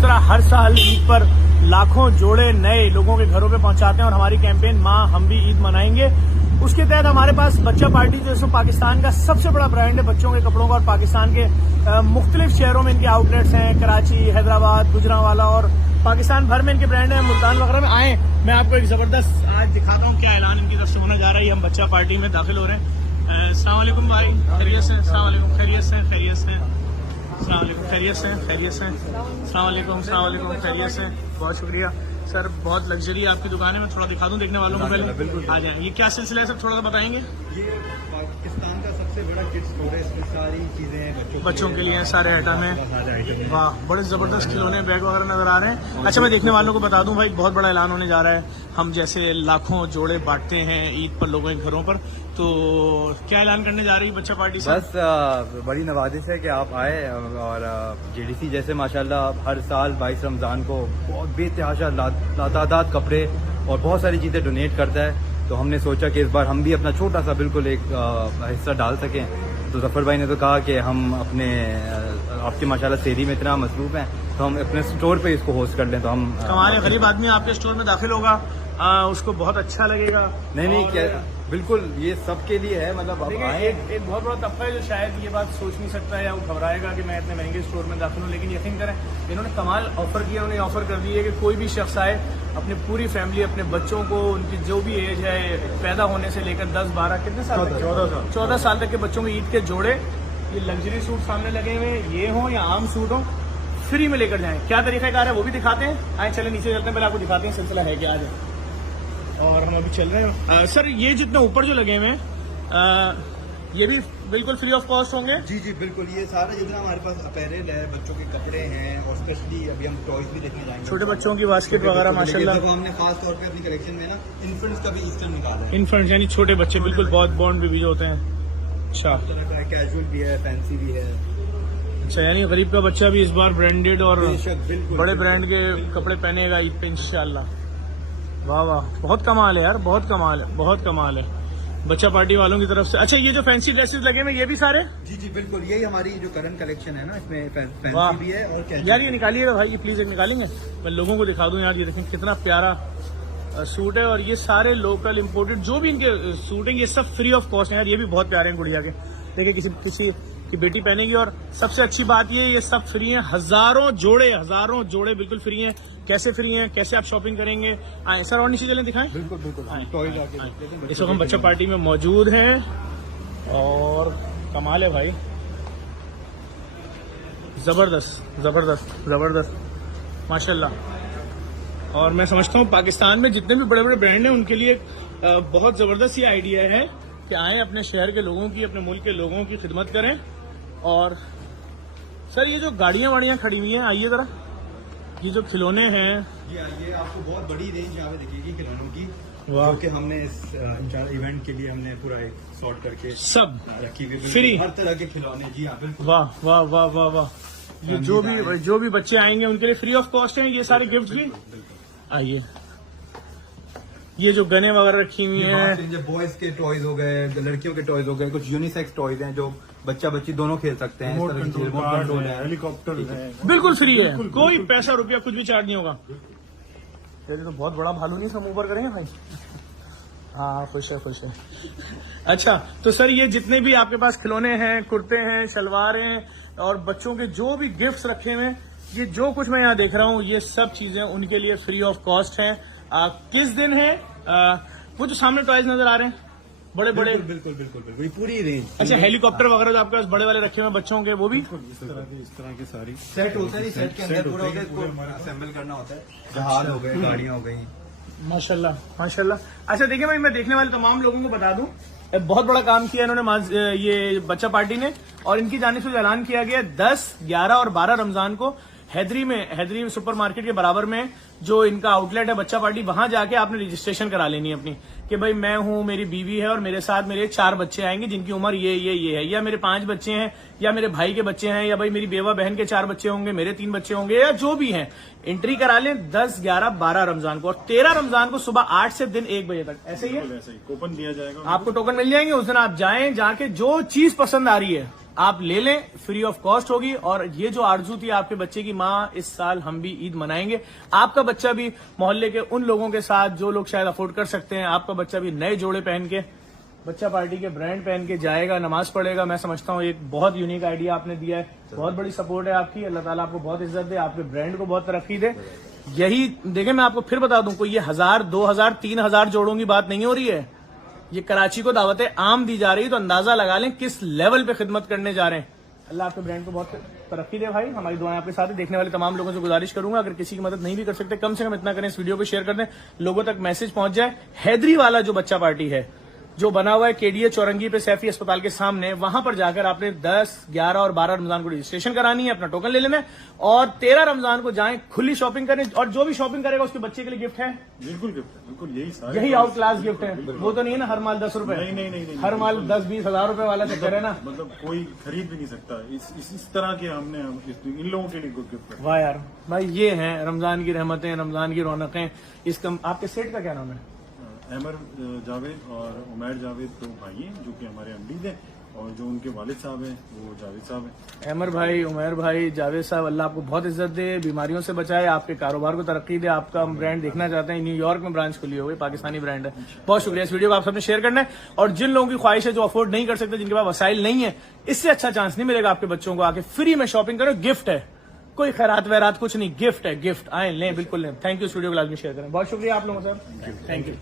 जिस तरह हर साल ईद पर लाखों जोड़े नए लोगों के घरों पे पहुंचाते हैं और हमारी कैंपेन माँ हम भी ईद मनाएंगे, उसके तहत हमारे पास बच्चा पार्टी जो पाकिस्तान का सबसे बड़ा ब्रांड है बच्चों के कपड़ों का, और पाकिस्तान के मुख्तलिफ शहरों में इनके आउटलेट्स हैं, कराची, हैदराबाद, गुजरांवाला और पाकिस्तान भर में इनके ब्रांड हैं। मुल्तान वगैरह में आए, मैं आपको एक जबरदस्त आज दिखाता हूँ क्या ऐलान इनकी तरफ से होना जा रहा है। हम बच्चा पार्टी में दाखिल हो रहे हैं। अस्सलाम वालेकुम भाई, खैरियत से? अस्सलाम वालेकुम, खैरियत से? खैरियत से? अस्सलाम वालेकुम, खैरियत से? खैरियत से? अस्सलाम वालेकुम, खैरियत से? बहुत शुक्रिया सर, बहुत लग्जरी आपकी दुकान है। मैं थोड़ा दिखा दूं देखने वालों को, पहले बिल्कुल आ जाए। ये क्या सिलसिला है सर, थोड़ा सा बताएंगे? ये पाकिस्तान का सबसे बड़ा किड्स स्टोर है, इसमें सारी चीजें हैं बच्चों के लिए सारे आइटम है। वाह, बड़े जबरदस्त खिलौने बैग वगैरह नजर आ रहे हैं। अच्छा, मैं देखने वालों को बता दूं भाई, बहुत बड़ा ऐलान होने जा रहा है। हम जैसे लाखों जोड़े बांटते हैं ईद पर लोगों के घरों पर, तो क्या ऐलान करने जा रही है बच्चा पार्टी से? बस बड़ी नवाजिश है कि आप आए, और जेडीसी जैसे माशाल्लाह हर साल 22 रमजान को बहुत बेतहाशा लातादाद कपड़े और बहुत सारी चीजें डोनेट करता है। तो हमने सोचा कि इस बार हम भी अपना छोटा सा बिल्कुल एक हिस्सा डाल सकें। तो जफर भाई ने तो कहा कि हम अपने आपके माशाल्लाह सेरी में इतना मसरूफ हैं, तो हम अपने स्टोर पे इसको होस्ट कर लें। तो हम हमारे गरीब आदमी आपके स्टोर में दाखिल होगा, उसको बहुत अच्छा लगेगा। नहीं क्या, बिल्कुल ये सबके लिए है। मतलब अब आए, एक बहुत बड़ा तबका है जो शायद ये बात सोच नहीं सकता है या वो घबराएगा कि मैं इतने महंगे स्टोर में दाखिल हूँ, लेकिन यकीन करें इन्होंने कमाल ऑफर किया। उन्होंने ऑफर कर दी है कि कोई भी शख्स आए, अपनी पूरी फैमिली, अपने बच्चों को, उनकी जो भी एज है पैदा होने से लेकर 10, 12 कितने साल तक, 14 साल तक के बच्चों के ईद के जोड़े, ये लग्जरी सूट सामने लगे हुए, ये हों या आम सूट हों, फ्री में लेकर जाएं। क्या तरीकाकार है वो भी दिखाते हैं। आए चले नीचे चलते हैं, पहले आपको दिखाते हैं सिलसिला है क्या। आ जाए, और हम अभी चल रहे हैं। सर ये जितने ऊपर जो लगे हुए हैं ये भी बिल्कुल फ्री ऑफ कॉस्ट होंगे? जी बिल्कुल, ये सारा जितना हमारे पास अपैरल है, बच्चों के कपड़े हैं, और स्पेशली अभी हम टॉयज भी देखने जाएंगे। छोटे बच्चों की बास्केट वगैरह माशाल्लाह। हमने खास तौर पे अपनी कलेक्शन में ना इन्फेंट्स का भी ईस्टर्न निकाला है। इन्फेंट्स यानी छोटे बच्चे, बिल्कुल बहुत बॉन्ड भी जो होते हैं। अच्छा, कैजुअल भी है, फैंसी भी है। अच्छा, यानी गरीब का बच्चा भी इस बार ब्रांडेड और बिल्कुल बड़े ब्रांड के कपड़े पहनेगा ईद पे इंशाल्लाह। वाह वाह, बहुत कमाल है यार, बहुत कमाल है, बहुत कमाल है बच्चा पार्टी वालों की तरफ से। अच्छा, ये जो फैंसी ड्रेसेस लगे हुए ये भी सारे? जी बिल्कुल, यही हमारी जो करंट कलेक्शन है ना, इसमें फैंसी भी है और यार ये निकालिएगा भाई, ये प्लीज एक निकालेंगे, मैं लोगों को दिखा दूं यार। ये देखें कितना प्यारा सूट है, और ये सारे लोकल इम्पोर्टेड जो भी इनके सूट हैं ये सब फ्री ऑफ कॉस्ट है यार। ये भी बहुत प्यारे हैं गुड़िया के, देखिए किसी की बेटी पहनेगी। और सबसे अच्छी बात ये सब फ्री हैं, हजारों जोड़े बिल्कुल फ्री हैं। कैसे फ्री हैं, कैसे आप शॉपिंग करेंगे? आए सर, और नीचे चलें, दिखाएं। बिल्कुल इस वक्त हम बच्चा पार्टी में मौजूद हैं और कमाल है भाई, जबरदस्त माशाल्लाह। और मैं समझता हूँ पाकिस्तान में जितने भी बड़े बड़े ब्रांड हैं उनके लिए बहुत जबरदस्त ये आइडिया है कि आए अपने शहर के लोगों की, अपने मुल्क के लोगों की खिदमत करें। और सर ये जो गाड़ियां वाड़ियां खड़ी हुई हैं, आइए जरा, ये जो खिलौने हैं, ये आपको बहुत बड़ी रेंज यहाँ पे दिखेगी खिलौनों की, वाह, कि हमने इस इवेंट के लिए हमने पूरा एक सॉर्ट करके सब रखी हुई, फ्री, हर तरह के खिलौने। जी हाँ बिल्कुल। वाह वाह वाह वाह वाह, ये जो भी बच्चे आएंगे उनके लिए फ्री ऑफ कॉस्ट हैं ये सारे गिफ्ट भी। आइए, ये जो गने वगैरह रखी हुई हैं, बॉयज के टॉयज हो गए, लड़कियों के टॉयज हो गए, कुछ यूनिसेक्स टॉयज हैं जो बच्चा बच्ची दोनों खेल सकते हैं। रिमोट कंट्रोल है, हेलीकॉप्टर है, बिल्कुल फ्री है, कोई पैसा रुपया कुछ भी चार्ज नहीं होगा। तेरे तो बहुत बड़ा भालू नहीं, सब ऊपर करेंगे भाई। हाँ, खुश है। अच्छा, तो सर ये जितने भी आपके पास खिलौने हैं, कुर्ते हैं, शलवार हैं, और बच्चों के जो भी गिफ्ट्स रखे हुए हैं, ये जो कुछ मैं यहाँ देख रहा हूँ ये सब चीजें उनके लिए फ्री ऑफ कॉस्ट हैं। किस दिन है? वो जो सामने टॉयज नजर आ रहे हैं बड़े बड़े, बिल्कुल ये पूरी रेंज। अच्छा, हेलीकॉप्टर वगैरह जो आपके पास बड़े वाले रखे हुए हैं बच्चों के, वो भी इस तरह की सारी सेट होता है। सेट के अंदर पूरा असेंबल करना होता है, जहाज हो गए, गाड़ियां हो गई। माशाल्लाह। अच्छा देखिए भाई, मैं देखने वाले तमाम लोगों को बता दूं, बहुत बड़ा काम किया इन्होंने ये बच्चा पार्टी ने, और इनकी जानिब से ऐलान किया गया 10, 11 और 12 रमजान को हैदरी सुपरमार्केट के बराबर में जो इनका आउटलेट है बच्चा पार्टी, वहां जाके आपने रजिस्ट्रेशन करा लेनी है अपनी, कि भाई मैं हूं, मेरी बीवी है और मेरे साथ मेरे 4 बच्चे आएंगे जिनकी उम्र ये है, या मेरे 5 बच्चे हैं, या मेरे भाई के बच्चे हैं, या भाई मेरी बेवा बहन के 4 बच्चे होंगे, मेरे 3 बच्चे होंगे, या जो भी हैं, एंट्री करा लें 10, 11, 12 रमजान को, और 13 रमजान को सुबह 8 से दिन 1 बजे तक। ऐसे ही है, कूपन दिया जाएगा, आपको टोकन मिल जाएंगे। उस दिन आप जाएं, जाके जो चीज पसंद आ रही है आप ले लें, फ्री ऑफ कॉस्ट होगी। और ये जो आरजू थी आपके बच्चे की, माँ इस साल हम भी ईद मनाएंगे, आपका बच्चा भी मोहल्ले के उन लोगों के साथ जो लोग शायद अफोर्ड कर सकते हैं, आपका बच्चा भी नए जोड़े पहन के, बच्चा पार्टी के ब्रांड पहन के जाएगा, नमाज पढ़ेगा। मैं समझता हूँ एक बहुत यूनिक आइडिया आपने दिया है, बहुत बड़ी सपोर्ट है आपकी। अल्लाह ताला आपको बहुत इज्जत दे, आपके ब्रांड को बहुत तरक्की दे। यही देखें, मैं आपको फिर बता दूं, कोई ये 1000, 2000, 3000 जोड़ों की बात नहीं हो रही है। ये कराची को दावतें आम दी जा रही है, तो अंदाजा लगा लें किस लेवल पे खिदमत करने जा रहे हैं। अल्लाह आपके ब्रांड को बहुत तरक्की दे भाई, हमारी दुआएं आपके साथ है। देखने वाले तमाम लोगों से गुजारिश करूंगा, अगर किसी की मदद नहीं भी कर सकते, कम से कम इतना करें, इस वीडियो को शेयर कर दें, लोगों तक मैसेज पहुंच जाए। हैदरी वाला जो बच्चा पार्टी है, जो बना हुआ है केडीए चौरंगी पे सैफी अस्पताल के सामने, वहां पर जाकर आपने 10, 11 और 12 रमजान को रजिस्ट्रेशन करानी है, अपना टोकन ले लेना है, और 13 रमजान को जाएं, खुली शॉपिंग करें, और जो भी शॉपिंग करेगा उसके बच्चे के लिए गिफ्ट है। बिल्कुल गिफ्ट है, बिल्कुल यही सारे यही आउट क्लास गिफ्ट है, वो तो नहीं है ना हर माल 10 रुपए। नहीं, हर माल 10-20 हजार रुपए वाला चक्कर है ना। मतलब कोई खरीद भी नहीं सकता इस तरह के हमने इन लोगों के लिए गिफ्ट है। वाह यार भाई, ये हैं रमजान की रहमतें, रमजान की रौनकें। इसका आपके सेठ का क्या नाम है? अहमर जावेद और उमैर जावेद दो भाई हैं जो कि हमारे एमडी थे, और जो उनके वालिद साहब हैं वो जावेद साहब हैं। अहमर भाई, उमैर भाई, जावेद साहब, अल्लाह आपको बहुत इज्जत दे, बीमारियों से बचाए, आपके कारोबार को तरक्की दे। आपका हम ब्रांड देखना चाहते हैं, न्यूयॉर्क में ब्रांच खुली हुई, पाकिस्तानी ब्रांड है। बहुत शुक्रिया, इस वीडियो को आप सबने शेयर करना है। और जिन लोगों की ख्वाहिश है, जो अफोर्ड नहीं कर सकते, जिनके पास वसाइल नहीं है, इससे अच्छा चांस नहीं मिलेगा आपके बच्चों को आके फ्री में शॉपिंग करो। गिफ्ट है, कोई खैरात वैरात कुछ नहीं, गिफ्ट है, गिफ्ट। आए लें, बिल्कुल लें। थैंक यू, इस वीडियो को लाजमी शेयर करें। बहुत शुक्रिया आप लोगों से, थैंक यू।